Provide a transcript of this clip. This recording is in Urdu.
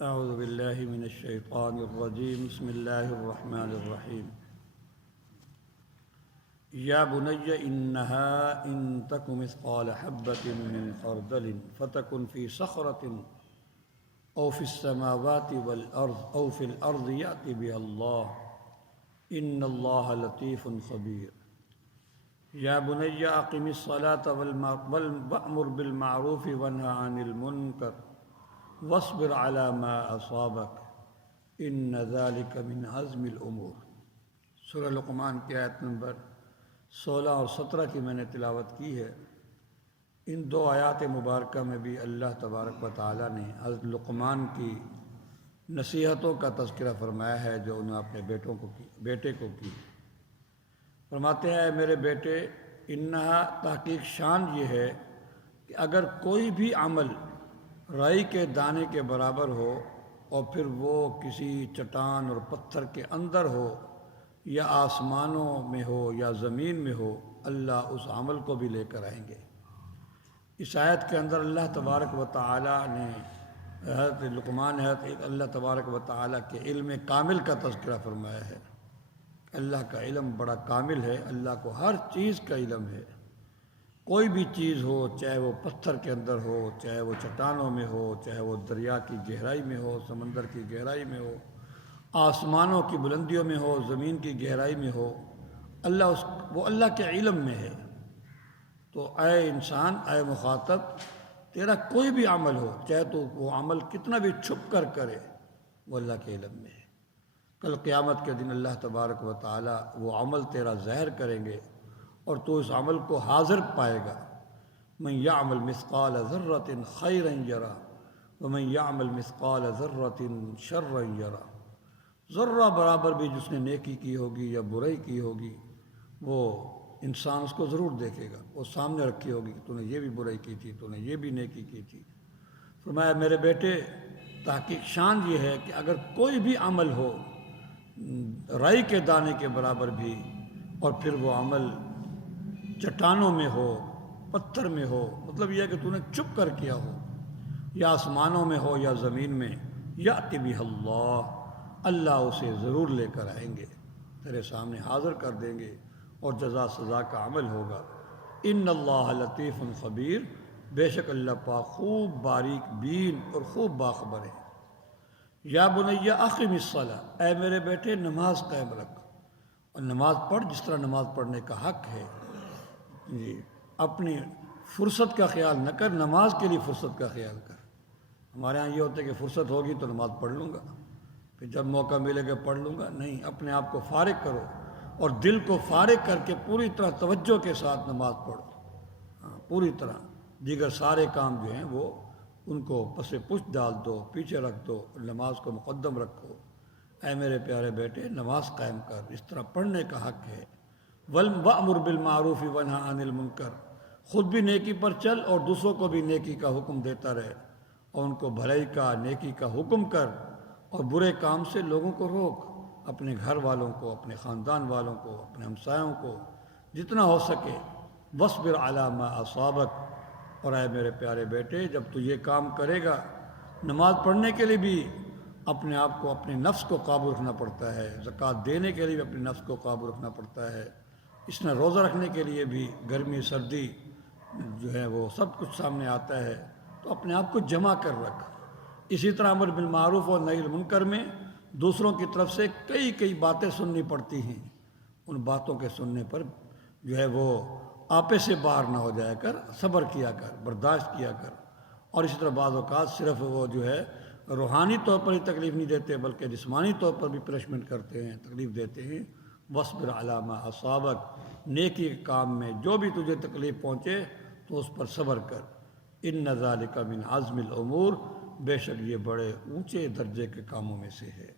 اعوذ باللہ من الشیطان الرجیم بسم اللہ الرحمن الرحیم یا بنی انہا ان تک مثقال حبۃ من خردل فتکن فی صخرۃ او فی السماوات والارض او فی الارض یأتی بها اللہ ان اللہ لطیف خبیر یا بنی اقم الصلاۃ وأمر بالمعروف وانہا عن المنکر واصبر على ما اصابك ان ذلك من عزم الامور۔ سورہ لقمان کی آیت نمبر 16 اور 17 کی میں نے تلاوت کی ہے۔ ان دو آیات مبارکہ میں بھی اللہ تبارک و تعالیٰ نے حضرت لقمان کی نصیحتوں کا تذکرہ فرمایا ہے جو انہوں نے اپنے بیٹے کو کی۔ فرماتے ہیں اے میرے بیٹے، انہا تحقیق شان یہ ہے کہ اگر کوئی بھی عمل رائی کے دانے کے برابر ہو اور پھر وہ کسی چٹان اور پتھر کے اندر ہو یا آسمانوں میں ہو یا زمین میں ہو، اللہ اس عمل کو بھی لے کر آئیں گے۔ اس آیت کے اندر اللہ تبارک و تعالیٰ نے حضرت لقمان اللہ تبارک و تعالیٰ کے علم کامل کا تذکرہ فرمایا ہے۔ اللہ کا علم بڑا کامل ہے، اللہ کو ہر چیز کا علم ہے۔ کوئی بھی چیز ہو، چاہے وہ پتھر کے اندر ہو، چاہے وہ چٹانوں میں ہو، چاہے وہ دریا کی گہرائی میں ہو، سمندر کی گہرائی میں ہو، آسمانوں کی بلندیوں میں ہو، زمین کی گہرائی میں ہو، وہ اللہ کے علم میں ہے۔ تو اے انسان، اے مخاطب، تیرا کوئی بھی عمل ہو، چاہے تو وہ عمل کتنا بھی چھپ کر کرے، وہ اللہ کے علم میں ہے۔ کل قیامت کے دن اللہ تبارک و تعالیٰ وہ عمل تیرا ظاہر کریں گے اور تو اس عمل کو حاضر پائے گا۔ من یعمل مثقال ذرۃ خیرا یرہ ومن یعمل مثقال ذرۃ شرا یرہ۔ ذرہ برابر بھی جس نے نیکی کی ہوگی یا برائی کی ہوگی، وہ انسان اس کو ضرور دیکھے گا، وہ سامنے رکھی ہوگی کہ تو نے یہ بھی برائی کی تھی، تو نے یہ بھی نیکی کی تھی۔ فرمایا میرے بیٹے، تحقیق شان یہ ہے کہ اگر کوئی بھی عمل ہو رائی کے دانے کے برابر بھی اور پھر وہ عمل چٹانوں میں ہو، پتھر میں ہو، مطلب یہ ہے کہ تو نے چھپ کر کیا ہو، یا آسمانوں میں ہو یا زمین میں، یأتی بہ اللہ اسے ضرور لے کر آئیں گے، تیرے سامنے حاضر کر دیں گے اور جزا سزا کا عمل ہوگا۔ ان اللہ لطیف خبیر، بے شک اللہ پاک خوب باریک بین اور خوب باخبر ہے۔ یا بنی اقم الصلاۃ، اے میرے بیٹے نماز قائم رکھ، اور نماز پڑھ جس طرح نماز پڑھنے کا حق ہے۔ جی، اپنی فرصت کا خیال نہ کر، نماز کے لیے فرصت کا خیال کر۔ ہمارے ہاں یہ ہوتا ہے کہ فرصت ہوگی تو نماز پڑھ لوں گا، پھر جب موقع ملے گا پڑھ لوں گا۔ نہیں، اپنے آپ کو فارغ کرو اور دل کو فارغ کر کے پوری طرح توجہ کے ساتھ نماز پڑھو، پوری طرح۔ دیگر سارے کام جو ہیں وہ ان کو پس پشت ڈال دو، پیچھے رکھ دو، نماز کو مقدم رکھو۔ اے میرے پیارے بیٹے، نماز قائم کر، اس طرح پڑھنے کا حق ہے۔ وَأْمُرْ بِالْمَعْرُوفِ وَانْهَ عَنِ الْمُنْكَرِ، خود بھی نیکی پر چل اور دوسروں کو بھی نیکی کا حکم دیتا رہے، اور ان کو بھلائی کا، نیکی کا حکم کر، اور برے کام سے لوگوں کو روک، اپنے گھر والوں کو، اپنے خاندان والوں کو، اپنے ہمسایوں کو جتنا ہو سکے۔ وَاصْبِرْ عَلَى مَا أَصَابَكَ، اور اے میرے پیارے بیٹے، جب تو یہ کام کرے گا، نماز پڑھنے کے لیے بھی اپنے آپ کو، اپنے نفس کو قابو رکھنا پڑتا ہے، زکوٰۃ دینے کے لیے بھی اپنے نفس کو قابو رکھنا پڑتا ہے، اس میں روزہ رکھنے کے لیے بھی گرمی سردی جو ہے وہ سب کچھ سامنے آتا ہے، تو اپنے آپ کو جمع کر رکھ۔ اسی طرح امر بالمعروف اور نہی المنکر میں دوسروں کی طرف سے کئی باتیں سننی پڑتی ہیں، ان باتوں کے سننے پر جو ہے وہ آپے سے باہر نہ ہو جایا کر، صبر کیا کر، برداشت کیا کر۔ اور اسی طرح بعض اوقات صرف وہ جو ہے روحانی طور پر ہی تکلیف نہیں دیتے بلکہ جسمانی طور پر بھی پنشمنٹ کرتے ہیں، تکلیف دیتے ہیں۔ وَاصْبِرْ عَلَى مَا أَصَابَكَ، نیکی کے کام میں جو بھی تجھے تکلیف پہنچے تو اس پر صبر کر۔ إِنَّ ذَلِكَ مِنْ عَزْمِ الْأُمُورِ، بے شک یہ بڑے اونچے درجے کے کاموں میں سے ہے۔